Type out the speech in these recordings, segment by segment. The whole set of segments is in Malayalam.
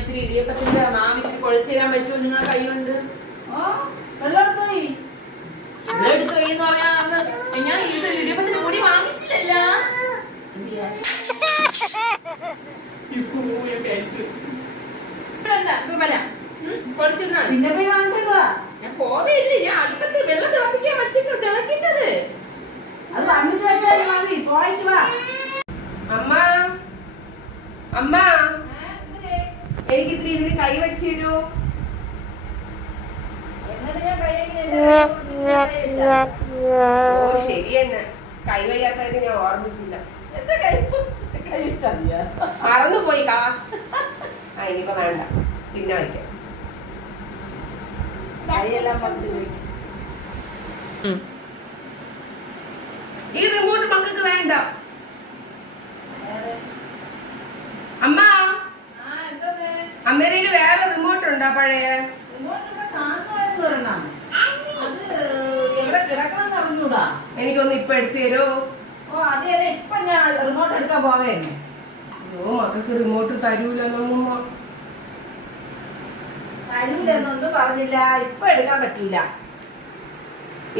ഇത്തിരി ഇടിയപ്പത്തിന്റെ മാവ് ഇത്തിരി കുഴച്ച് തരാൻ പറ്റുമോ നിങ്ങളെ കൈ കൊണ്ട്? വെള്ളം എടുത്തു പോയി എന്ന് പറയാ ഞാൻ ഇത് ഇടിയപ്പത്തിന് പൊടി വാങ്ങിച്ചില്ലല്ല. പിന്നെ പോയി വാങ്ങിച്ചോളാ. ഞാൻ പോവേയില്ല. ഞാൻ അടുപ്പത്ത് വെള്ളം തിളപ്പിക്കാൻ വെച്ചിട്ട് തിളക്കിട്ടത് അത് വന്നിട്ട് വെച്ചാൽ മതി. പോയിട്ട് വാ. അമ്മ അമ്മ എനിക്ക് ഇത്തിരി ഇതിന് കൈ വെച്ച് തരൂ. ഓ ശരി തന്നെ, കൈ വയ്യാത്തത് ഞാൻ ഓർമ്മിച്ചില്ല. മറന്നുപോയി കളാ. ഇനിയിപ്പോ വേണ്ട, പിന്നെ വയ്ക്കാം. ഈ റിമോട്ട് മക്കൾക്ക് വേണ്ട. അമ്മ അമ്മേരയില് വേറെ റിമോട്ട് ഉണ്ടോ പഴയ? എനിക്കൊന്ന് ഇപ്പൊ എടുത്തു തരോ? ഇപ്പൊ ഞാൻ റിമോട്ട് എടുക്കാൻ പോവേ. ഓ മക്കൾക്ക് റിമോട്ട് തരൂലെന്നൊന്നും തരൂലെന്നൊന്നും പറഞ്ഞില്ല. ഇപ്പൊ എടുക്കാൻ പറ്റൂല.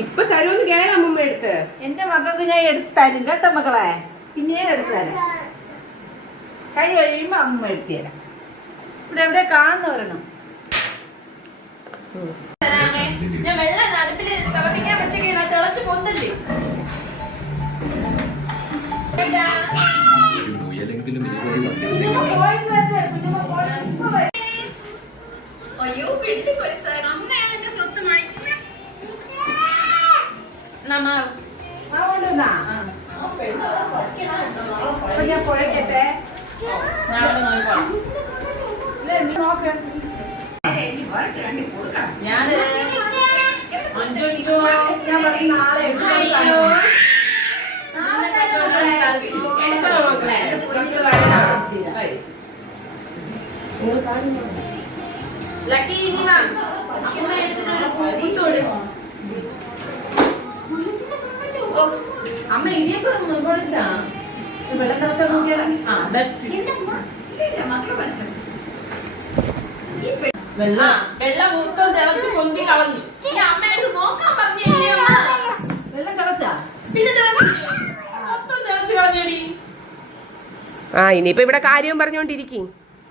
ഇപ്പൊ തരൂന്ന് കേള അമ്മ എടുത്ത്. എന്റെ മക്കൾക്ക് ഞാൻ എടുത്ത് തരും കേട്ടോ മക്കളെ. പിന്നെയും എടുത്തു തരാം. കൈ കഴിയുമ്പോ അമ്മ എടുത്തു തരാം. ഇവിടെ എവിടെ കാണുന്നവരണം. ഞാൻ വെള്ളം അടുപ്പില് തിളപ്പിക്കാൻ വെച്ചേക്കാ തിളച്ച് പൊന്തല്ലേ. അയ്യോ പെട്ടി കൊലിച്ചാൽ അമ്മയാണ് എന്റെ സ്വത്ത് മണിക്കുന്നത്. ഞാൻ പോയിട്ടെ നോക്ക്. ഞാന് ഞാൻ പറയും നാളെ ലക്കി അമ്മ എടുത്തിട്ടൊരു പൂത്തോട്. അമ്മ ഇടിയപ്പം പൊളിച്ചാ വെള്ളം തിളച്ചാൽ നോക്കിയാൽ മക്കള് പഠിച്ചു. വെള്ളം മൊത്തം തിളച്ച് പൊന്തി കളഞ്ഞു. അമ്മ എടുത്ത് നോക്കാൻ പറഞ്ഞില്ലേ? വെള്ളം തിളച്ചാ പിന്നെ മൊത്തം തിളച്ച് കളഞ്ഞടി. ഇനിയിപ്പോ ഇവിടെ കാര്യം പറഞ്ഞോണ്ടിരിക്കും.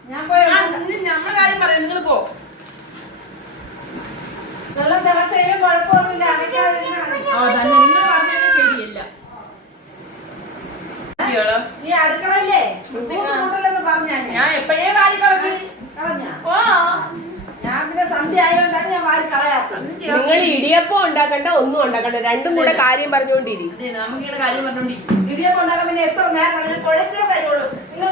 നമ്മളെ കാര്യം പറയാം. നിങ്ങൾ പോ. വെള്ളം തിളച്ചാലും കുഴപ്പമൊന്നുമില്ല. നിങ്ങൾ പറഞ്ഞത് ശരിയല്ല. നീ അടുക്കളയില്ലേ കൂട്ടലെന്ന് പറഞ്ഞ ഞാൻ എപ്പോഴേ വാരി കളഞ്ഞു. ഓ ഞാൻ പിന്നെ സന്ധ്യ ആയതുകൊണ്ടാണ് ഞാൻ വാരി കളയാത്തത്. നിങ്ങൾ ഇടിയപ്പം ഉണ്ടാക്കണ്ട, ഒന്നും ഉണ്ടാക്കണ്ട, രണ്ടും കൂടെ കാര്യം പറഞ്ഞോണ്ടിരിക്കും. നമുക്കിങ്ങനെ കാര്യം പറഞ്ഞോണ്ടിരിക്കും. ഇടിയപ്പം ഉണ്ടാക്കാൻ പിന്നെ എത്ര നേരം കുഴച്ചേ തരുള്ളൂ. നിങ്ങൾ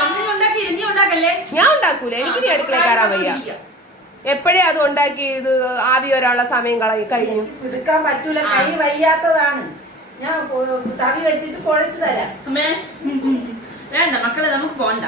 നമ്മളുണ്ടാക്കി നീ ഉണ്ടാക്കല്ലേ? ഞാൻ ഉണ്ടാക്കൂല. എനിക്ക് അടുക്കള കയറാൻ വയ്യ. എപ്പോഴേ അത് ഉണ്ടാക്കി ഇത് ആവി വരാനുള്ള സമയം കഴിഞ്ഞു. എടുക്കാൻ പറ്റൂല. കൈ വയ്യാത്തതാണ്. ഞാൻ തവി വെച്ചിട്ട് കുഴച്ചു തരാം. വേണ്ട മക്കളെ, നമുക്ക് പോണ്ട.